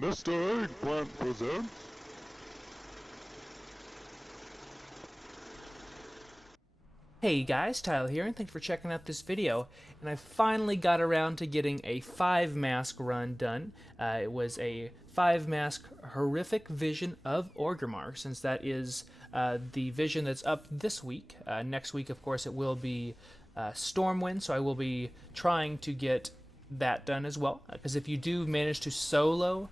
Mr. Eggplant presents. Hey guys, Tyler here, and thanks for checking out this video. And I finally got around to getting a 5-mask run done. It was a 5-mask horrific vision of Orgrimmar, since that is the vision that's up this week. Next week, of course, it will be Stormwind, so I will be trying to get that done as well, because if you do manage to solo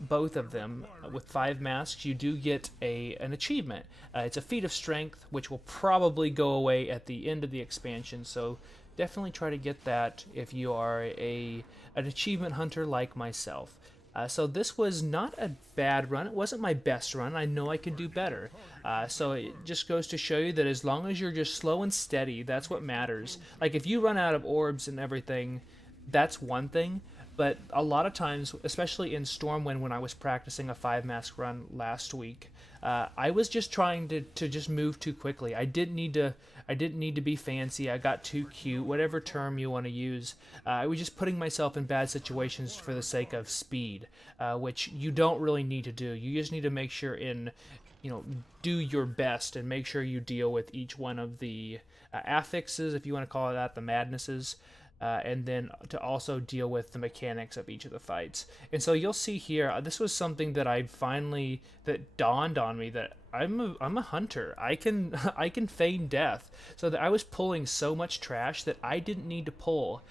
both of them with 5 masks, you do get an achievement. It's a feat of strength, which will probably go away at the end of the expansion, so definitely try to get that if you are an achievement hunter like myself. So this was not a bad run. It wasn't my best run. I know I could do better. So it just goes to show you that as long as you're just slow and steady, that's what matters. Like if you run out of orbs and everything, that's one thing. But a lot of times, especially in Stormwind when I was practicing a 5-mask run last week, I was just trying to just move too quickly. I didn't need to be fancy. I got too cute, whatever term you want to use. I was just putting myself in bad situations for the sake of speed, which you don't really need to do. You just need to make sure do your best and make sure you deal with each one of the affixes, if you want to call it that, the madnesses. And then to also deal with the mechanics of each of the fights. And so you'll see here, this was something that that dawned on me, that I'm a hunter. I can I can feign death. So that I was pulling so much trash that I didn't need to pull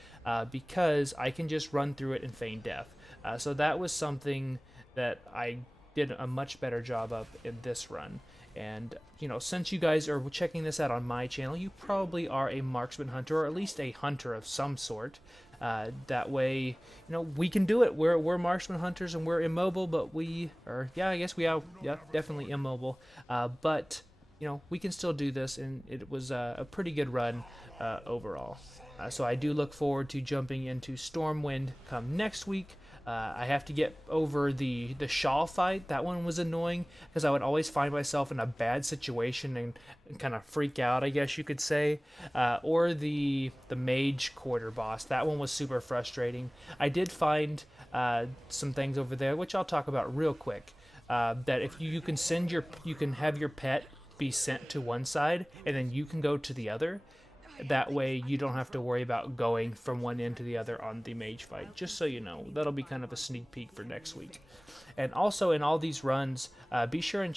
because I can just run through it and feign death. So that was something that I did a much better job of in this run. And, since you guys are checking this out on my channel, you probably are a marksman hunter, or at least a hunter of some sort. That way, we can do it. We're marksman hunters and we're immobile, but I guess we are, yeah, definitely immobile. But, we can still do this, and it was a pretty good run overall. So I do look forward to jumping into Stormwind come next week. I have to get over the Shaw fight. That one was annoying because I would always find myself in a bad situation and kind of freak out, I guess you could say. Or the Mage quarter boss. That one was super frustrating. I did find some things over there, which I'll talk about real quick. That if you can have your pet be sent to one side and then you can go to the other. That way you don't have to worry about going from one end to the other on the mage fight, just so you know. That'll be kind of a sneak peek for next week. And also in all these runs, be sure and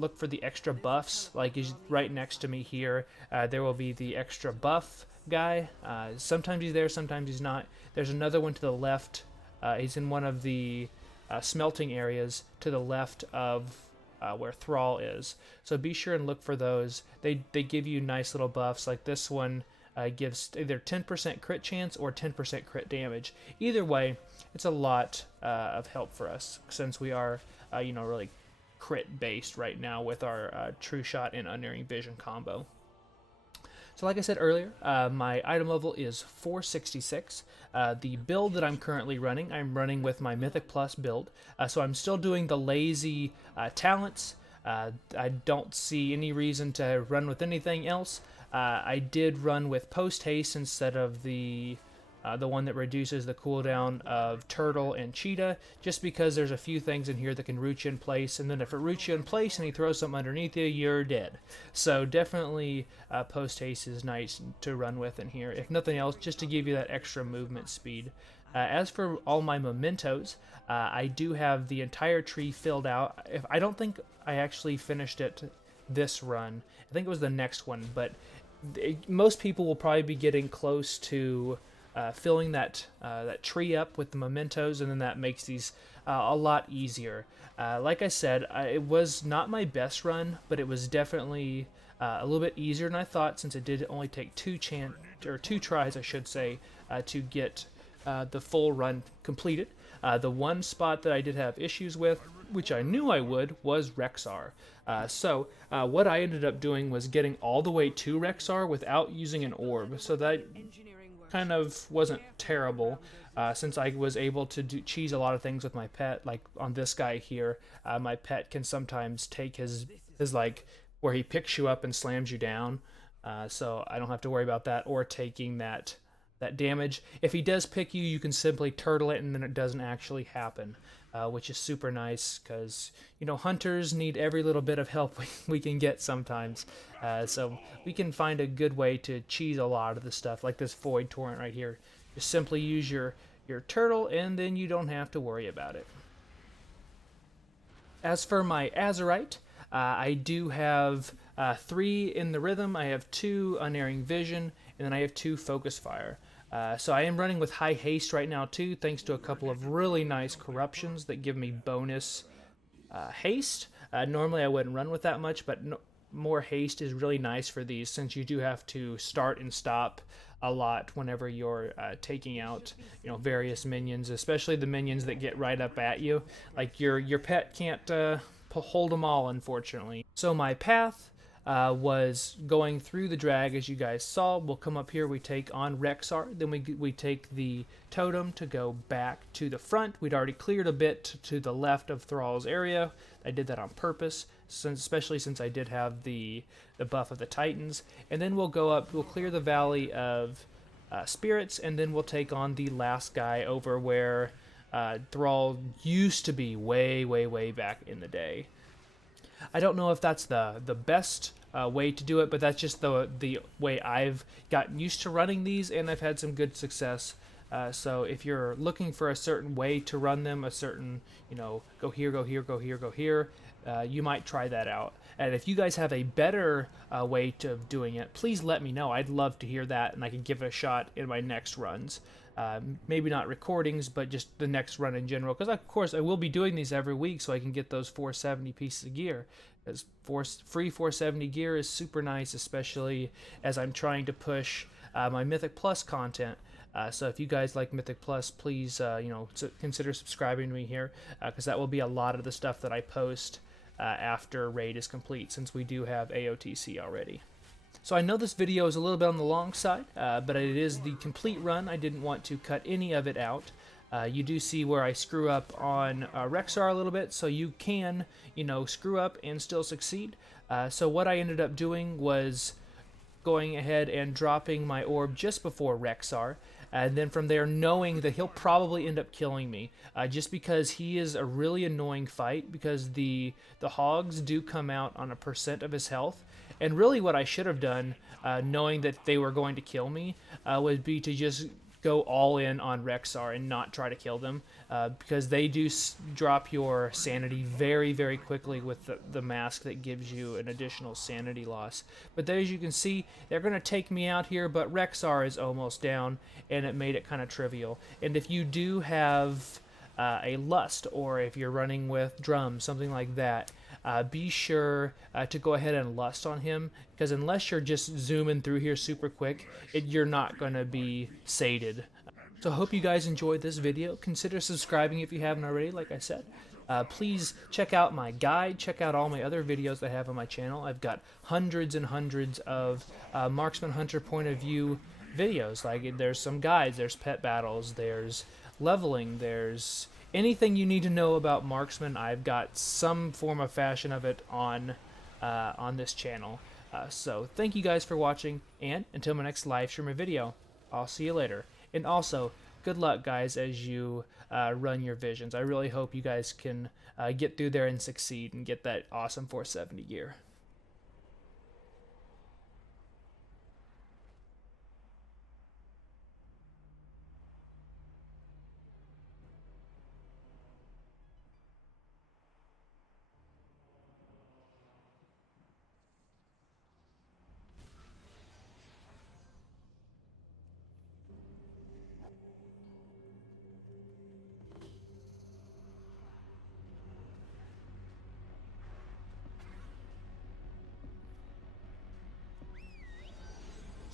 look for the extra buffs. Like is right next to me here, there will be the extra buff guy. Sometimes he's there, sometimes he's not. There's another one to the left. He's in one of the smelting areas to the left of where Thrall is. So be sure and look for those. They give you nice little buffs. Like this one gives either 10% crit chance or 10% crit damage. Either way, it's a lot of help for us since we are really crit based right now with our True Shot and Unerring Vision combo. So like I said earlier, my item level is 466. The build that I'm currently running, I'm running with my Mythic Plus build. So I'm still doing the lazy talents. I don't see any reason to run with anything else. I did run with Post Haste instead of the one that reduces the cooldown of Turtle and Cheetah, just because there's a few things in here that can root you in place, and then if it roots you in place and he throws something underneath you, you're dead. So definitely Post Haste is nice to run with in here, if nothing else, just to give you that extra movement speed. As for all my mementos, I do have the entire tree filled out. I don't think I actually finished it this run. I think it was the next one, but most people will probably be getting close to filling that tree up with the mementos, and then that makes these a lot easier. Like I said, it was not my best run, but it was definitely a little bit easier than I thought, since it did only take two tries, I should say, to get the full run completed. The one spot that I did have issues with, which I knew I would, was Rexar. So what I ended up doing was getting all the way to Rexar without using an orb, so that kind of wasn't terrible, since I was able to cheese a lot of things with my pet. Like on this guy here, my pet can sometimes take his like where he picks you up and slams you down, so I don't have to worry about that, or taking that that damage. If he does pick you, you can simply turtle it and then it doesn't actually happen, which is super nice because, you know, hunters need every little bit of help we can get sometimes. So we can find a good way to cheese a lot of the stuff, like this Void Torrent right here. Just simply use your turtle and then you don't have to worry about it. As for my Azerite, I do have 3 in the Rhythm, I have 2 Unerring Vision, and then I have 2 Focus Fire. So I am running with high haste right now too, thanks to a couple of really nice corruptions that give me bonus haste. Normally I wouldn't run with that much, but more haste is really nice for these, since you do have to start and stop a lot whenever you're taking out, you know, various minions, especially the minions that get right up at you. Like your pet can't hold them all, unfortunately. So my path was going through the drag, as you guys saw. We'll come up here, we take on Rexxar, then we take the totem to go back to the front. We'd already cleared a bit to the left of Thrall's area. I did that on purpose, especially since I did have the buff of the Titans. And then we'll go up, we'll clear the Valley of Spirits, and then we'll take on the last guy over where Thrall used to be way back in the day. I don't know if that's the best way to do it, but that's just the way I've gotten used to running these, and I've had some good success. So if you're looking for a certain way to run them, a certain, you know, go here, go here, go here, go here, you might try that out. And if you guys have a better way to doing it, please let me know. I'd love to hear that, and I can give it a shot in my next runs. Maybe not recordings, but just the next run in general. Because, of course, I will be doing these every week so I can get those 470 pieces of gear. Because free 470 gear is super nice, especially as I'm trying to push my Mythic Plus content. So if you guys like Mythic Plus, please you know, consider subscribing to me here, because that will be a lot of the stuff that I post after Raid is complete, since we do have AOTC already. So I know this video is a little bit on the long side, but it is the complete run. I didn't want to cut any of it out. You do see where I screw up on Rexxar a little bit, so you can, you know, screw up and still succeed. So what I ended up doing was going ahead and dropping my orb just before Rexxar, and then from there knowing that he'll probably end up killing me, just because he is a really annoying fight, because the hogs do come out on a % of his health. And really what I should have done, knowing that they were going to kill me, would be to just go all in on Rexxar and not try to kill them, because they do drop your sanity very quickly with the mask that gives you an additional sanity loss. But there, as you can see, they're going to take me out here, but Rexxar is almost down, and it made it kind of trivial. And if you do have a Lust, or if you're running with Drum, something like that, be sure to go ahead and Lust on him, because unless you're just zooming through here super quick, you're not going to be sated. So I hope you guys enjoyed this video. Consider subscribing if you haven't already, like I said. Please check out my guide, check out all my other videos I have on my channel. I've got hundreds and hundreds of Marksman Hunter point of view videos. Like, there's some guides, there's pet battles, there's leveling, there's anything you need to know about marksman. I've got some form of fashion of it on this channel. So thank you guys for watching, and until my next live stream or video, I'll see you later. And also, good luck guys as you run your visions. I really hope you guys can get through there and succeed and get that awesome 470 gear.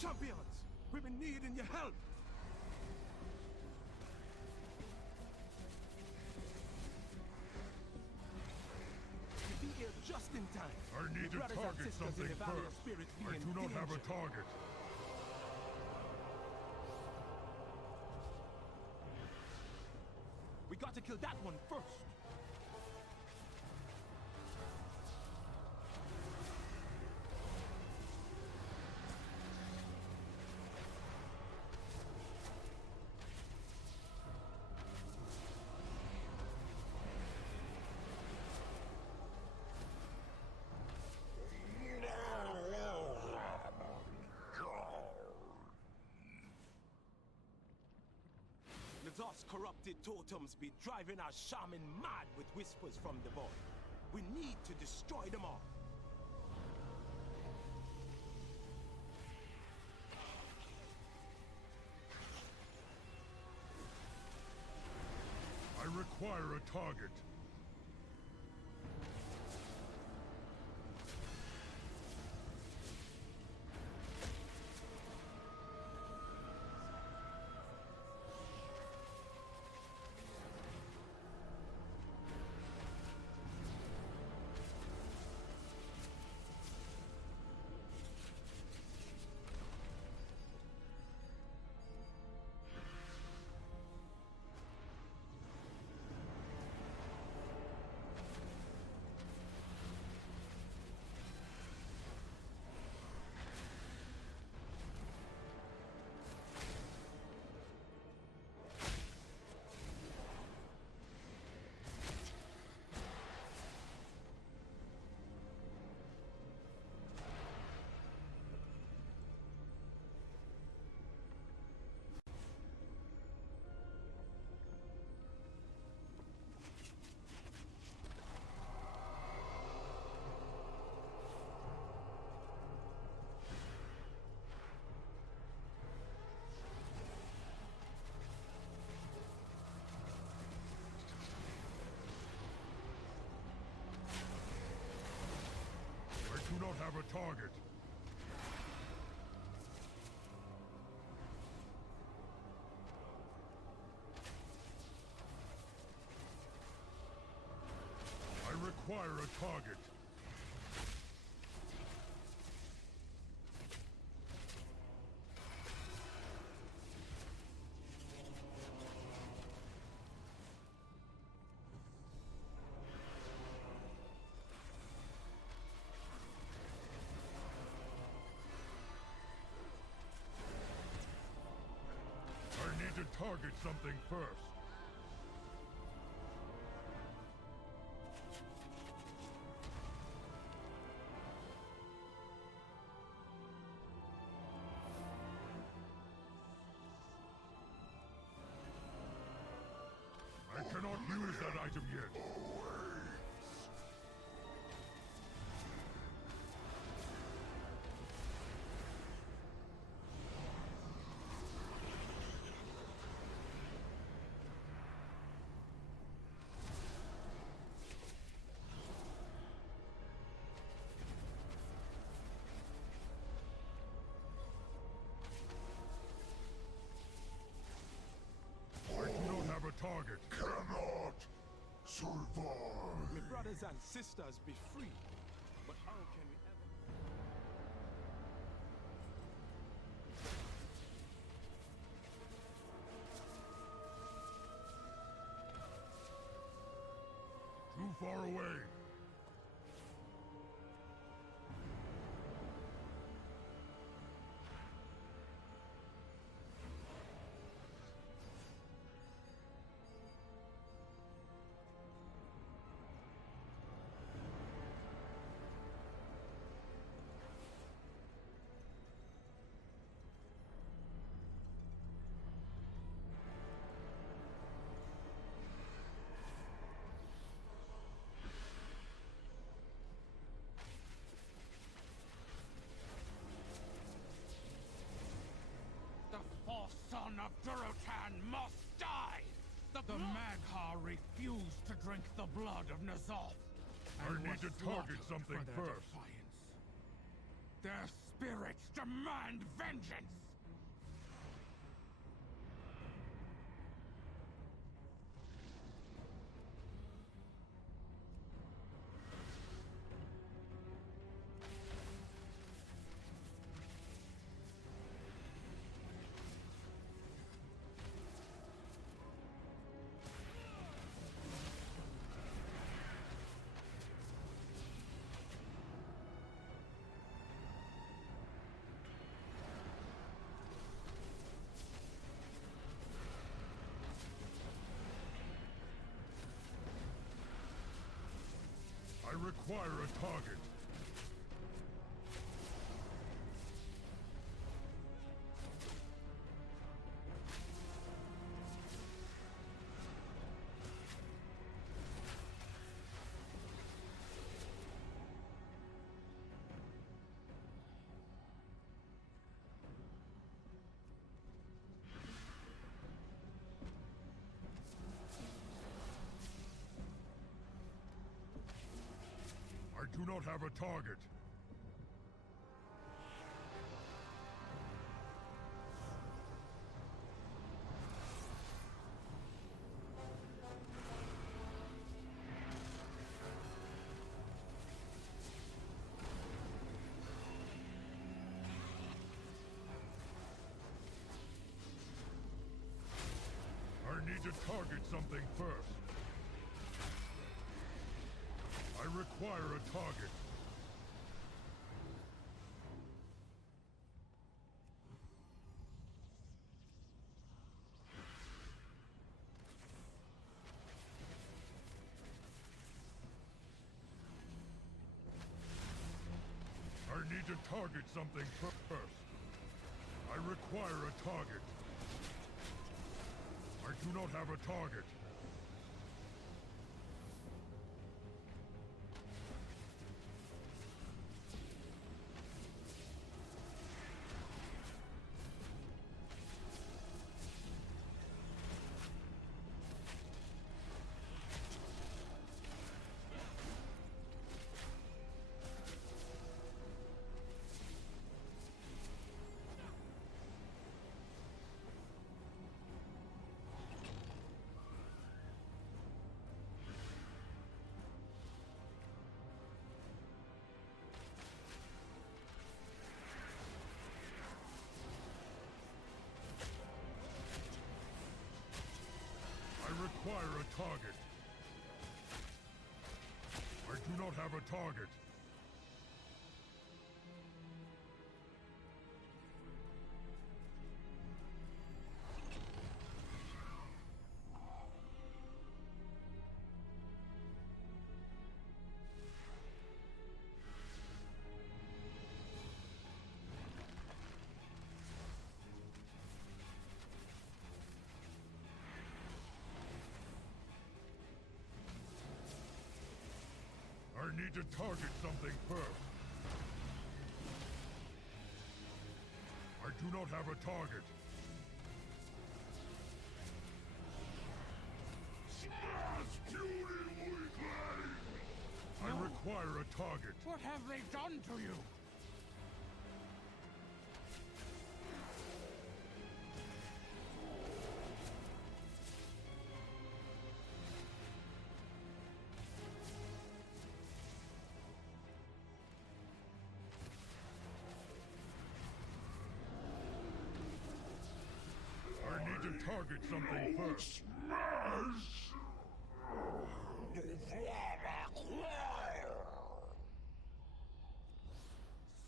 Champions, we've been needing your help. You'll be here just in time. I need to target something first. I do not have a target. We got to kill that one first. corrupted totems be driving our shaman mad with whispers from the void. We need to destroy them all. I require a target. I do not have a target. I require a target. I need to target something first. I cannot use that item yet. I do not have a target. Cannot survive. May brothers and sisters be free. But how can we ever... Too far away. The false son of Durotan must die! The Magha refused to drink the blood of N'Zoth. I need to target something for their first. defiance. Their spirits demand vengeance! I require a target. do not have a target. I need to target something first. I require a target. I need to target something first. I require a target. I do not have a target. I require a target. I do not have a target. I need to target something first. I do not have a target. Smash beauty weakling! I require a target. What have they done to you? I need to target something first. Smash!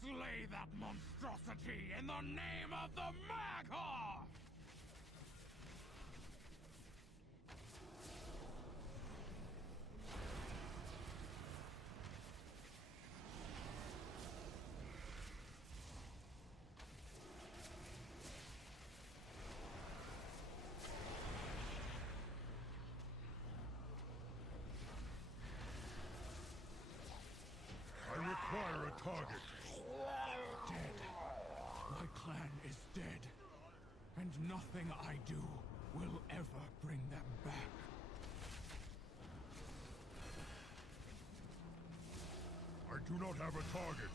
Slay that monstrosity in the name of the Maghar! I require a target. Dead. My clan is dead. And nothing I do will ever bring them back. I do not have a target.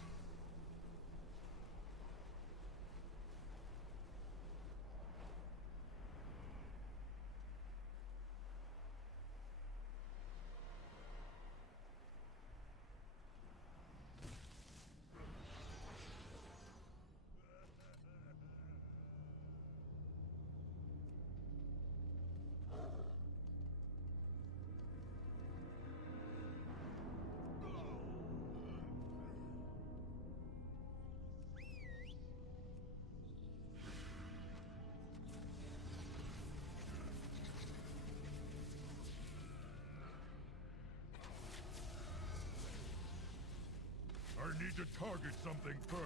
I need to target something first.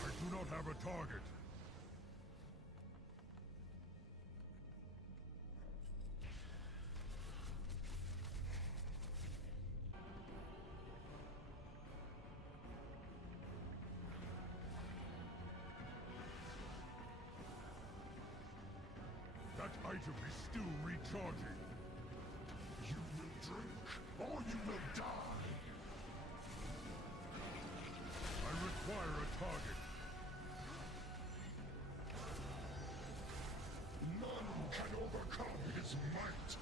I do not have a target. That item is still recharging. You will drink, or you will die. I require a target. None can overcome his might.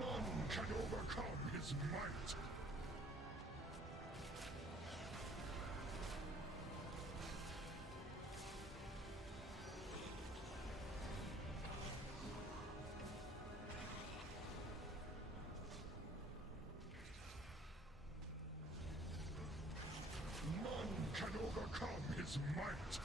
None can overcome his might. None can overcome his might.